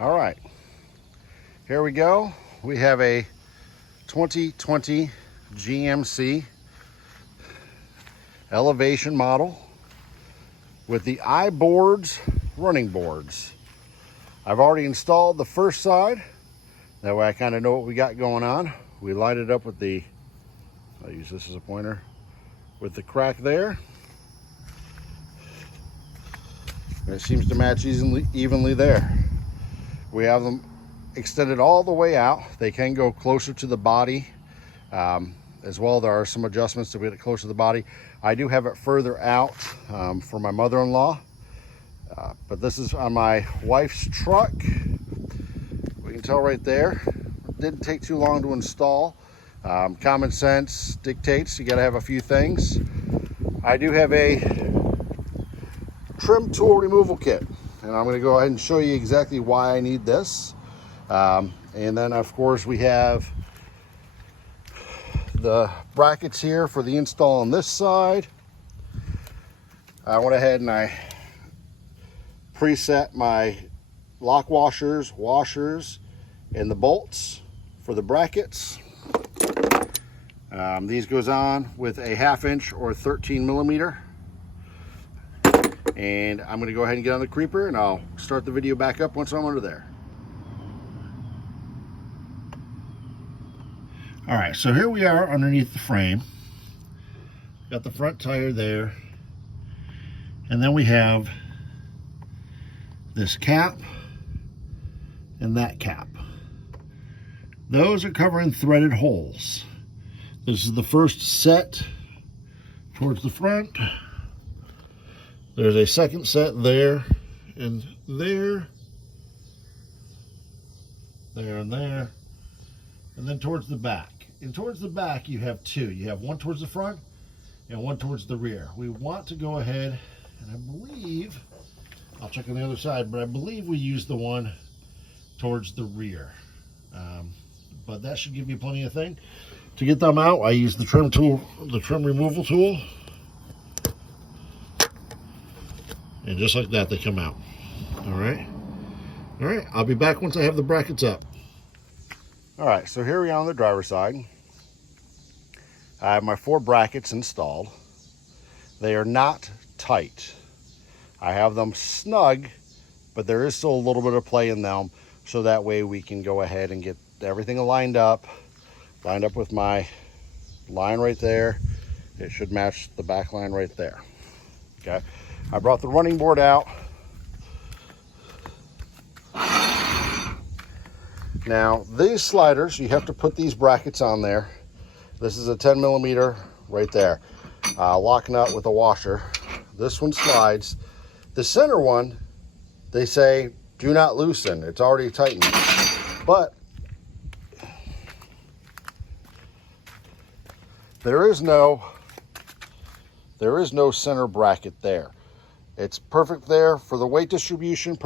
All right, here we go. We have a 2020 GMC Elevation model with the iBoards running boards. I've already installed the first side. That way I kind of know what we got going on. We light it up with the, I'll use this as a pointer, with the crack there. And it seems to match evenly there. We have them extended all the way out. They can go closer to the body as well. There are some adjustments to get it closer to the body. I do have it further out for my mother-in-law, but this is on my wife's truck. We can tell right there, it didn't take too long to install. Common sense dictates you got to have a few things. I do have a trim tool removal kit, and I'm going to go ahead and show you exactly why I need this. And then of course we have the brackets here for the install on this side. I went ahead and I preset my lock washers, and the bolts for the brackets. These goes on with a 1/2 inch or 13 millimeter. And I'm going to go ahead and get on the creeper, and I'll start the video back up once I'm under there. All right, so here we are underneath the frame. Got the front tire there. And then we have this cap and that cap. Those are covering threaded holes. This is the first set towards the front. There's a second set there and there, and there, and then towards the back. And towards the back you have two. You have one towards the front and one towards the rear. We want to go ahead, and I believe, I'll check on the other side, but I believe we use the one towards the rear. But that should give you plenty of thing. To get them out, I use the trim tool, the trim removal tool. And just like that, they come out. All right. I'll be back once I have the brackets up. All right, so here we are on the driver's side. I have my 4 brackets installed. They are not tight. I have them snug, but there is still a little bit of play in them, so that way we can go ahead and get everything lined up with my line right there. It should match the back line right there. Okay. I brought the running board out. Now these sliders, you have to put these brackets on there. This is a 10 millimeter right there. Lock nut with a washer. This one slides. The center one, they say do not loosen. It's already tightened. But there is no center bracket there. It's perfect there for the weight distribution,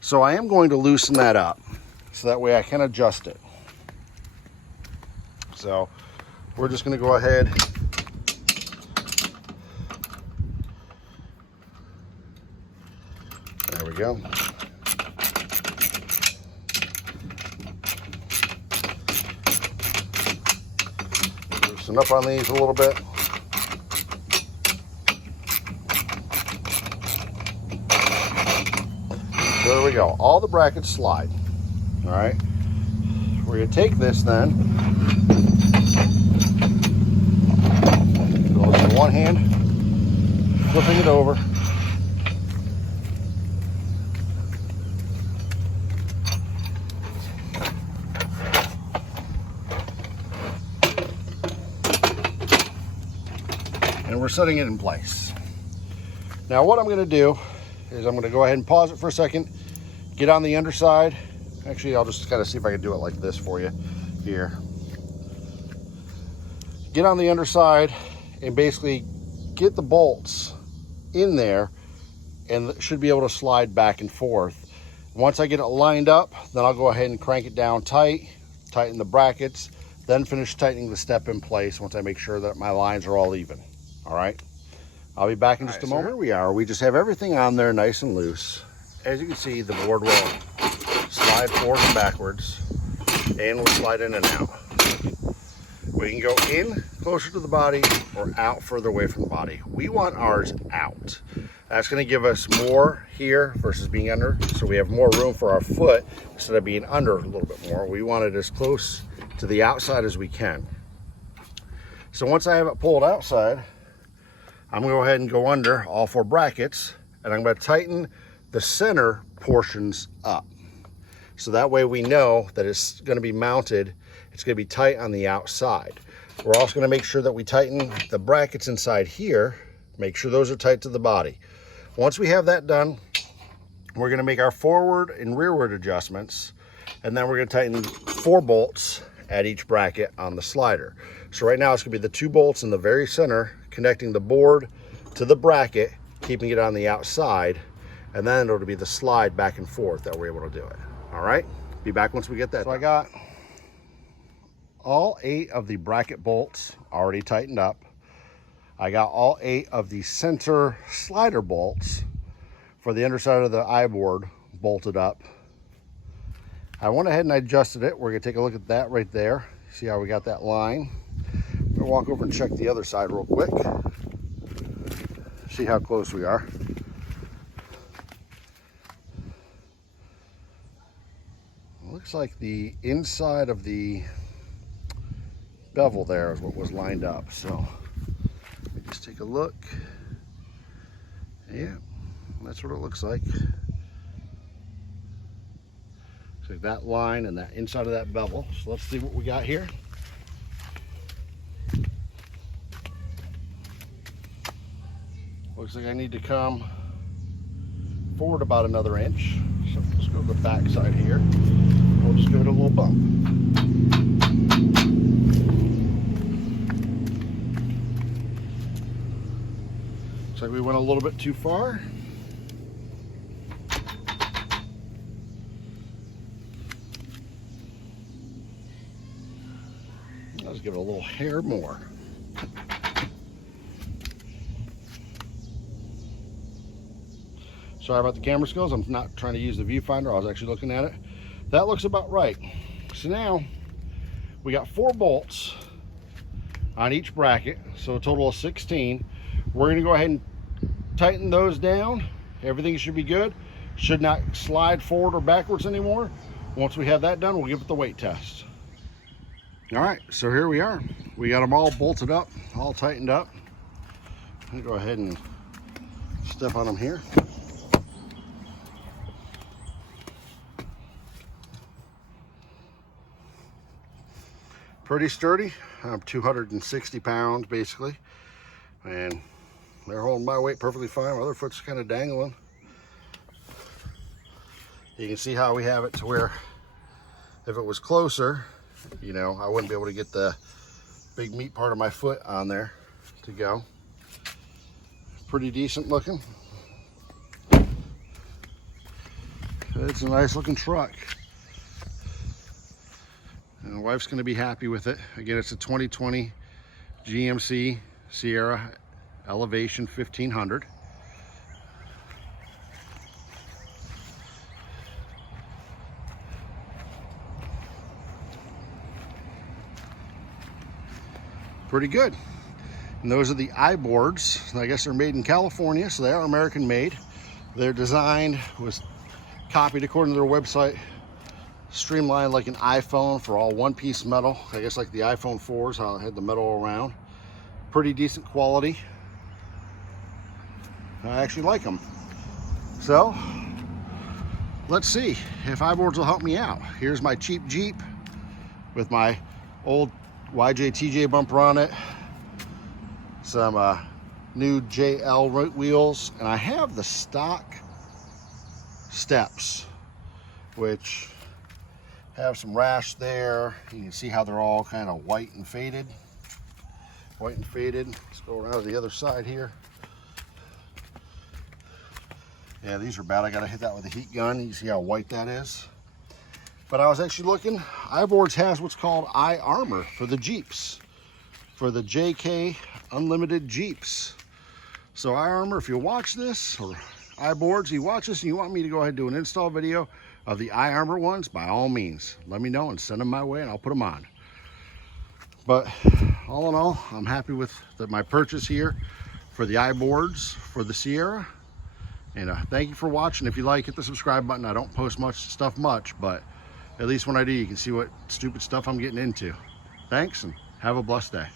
So I am going to loosen that up so that way I can adjust it. So we're just going to go ahead. There we go. Loosen up on these a little bit. There we go. All the brackets slide. All right. We're going to take this then. Go with one hand, flipping it over. And we're setting it in place. Now what I'm going to do is I'm going to go ahead and pause it for a second, get on the underside. Actually, I'll just kind of see if I can do it like this for you here. Get on the underside and basically get the bolts in there, and it should be able to slide back and forth. Once I get it lined up, then I'll go ahead and crank it down tight, tighten the brackets, then finish tightening the step in place once I make sure that my lines are all even. All right. I'll be back in just a moment. So here we are. We just have everything on there nice and loose. as you can see, the board will slide forward and backwards, and will slide in and out. We can go in closer to the body or out further away from the body. We want ours out. That's going to give us more here versus being under, so we have more room for our foot instead of being under a little bit more. We want it as close to the outside as we can. So once I have it pulled outside, I'm going to go ahead and go under all 4 brackets, and I'm going to tighten the center portions up. So that way we know that it's going to be mounted, it's going to be tight on the outside. We're also going to make sure that we tighten the brackets inside here, make sure those are tight to the body. Once we have that done, we're going to make our forward and rearward adjustments, and then we're going to tighten 4 bolts at each bracket on the slider. So right now it's going to be the 2 bolts in the very center connecting the board to the bracket, keeping it on the outside, and then it'll be the slide back and forth that we're able to do it. All right, be back once we get that. So I got all 8 of the bracket bolts already tightened up. I got all 8 of the center slider bolts for the underside of the iBoard bolted up. I went ahead and adjusted it. We're gonna take a look at that right there. See how we got that line. I'm gonna walk over and check the other side real quick. See how close we are. Looks like the inside of the bevel there is what was lined up. So let me just take a look. Yeah, that's what it looks like. So that line and that inside of that bevel. So let's see what we got here. Looks like I need to come forward about another inch. So let's go to the back side here. We'll just give it a little bump. Looks like we went a little bit too far. Let's give it a little hair more. Sorry about the camera skills. I'm not trying to use the viewfinder. I was actually looking at it. That looks about right. So now we got 4 bolts on each bracket, so a total of 16. We're going to go ahead and tighten those down. Everything should be good. Should not slide forward or backwards anymore. Once we have that done, we'll give it the weight test. All right, so here we are. We got them all bolted up, all tightened up. I'm going to go ahead and step on them here. Pretty sturdy. I'm 260 pounds basically, and they're holding my weight perfectly fine. My other foot's kind of dangling. You can see how we have it to where if it was closer, you know, I wouldn't be able to get the big meat part of my foot on there to go. Pretty decent looking. It's a nice looking truck. And the wife's going to be happy with it. Again, it's a 2020 GMC Sierra Elevation 1500. Pretty good. And those are the iBoards. I guess they're made in California, so they are American made. Their design was copied according to their website, streamlined like an iPhone for all one-piece metal. I guess like the iPhone 4s, how it had the metal around. Pretty decent quality. I actually like them. So let's see if iBoards will help me out. Here's my cheap Jeep with my old YJ/TJ bumper on it, some new JL wheels, and I have the stock steps, which have some rash there. You can see how they're all kind of white and faded. Let's go around to the other side here. Yeah, these are bad. I gotta hit that with a heat gun. You see how white that is? But I was actually looking, iBoards has what's called iArmor for the Jeeps, for the JK Unlimited Jeeps. So iArmor, if you watch this, or iBoards, you watch this and you want me to go ahead and do an install video of the iArmor ones, by all means, let me know and send them my way and I'll put them on. But all in all, I'm happy with my purchase here for the iBoards for the Sierra. And thank you for watching. If you like, hit the subscribe button. I don't post much, but at least when I do, you can see what stupid stuff I'm getting into. Thanks, and have a blessed day.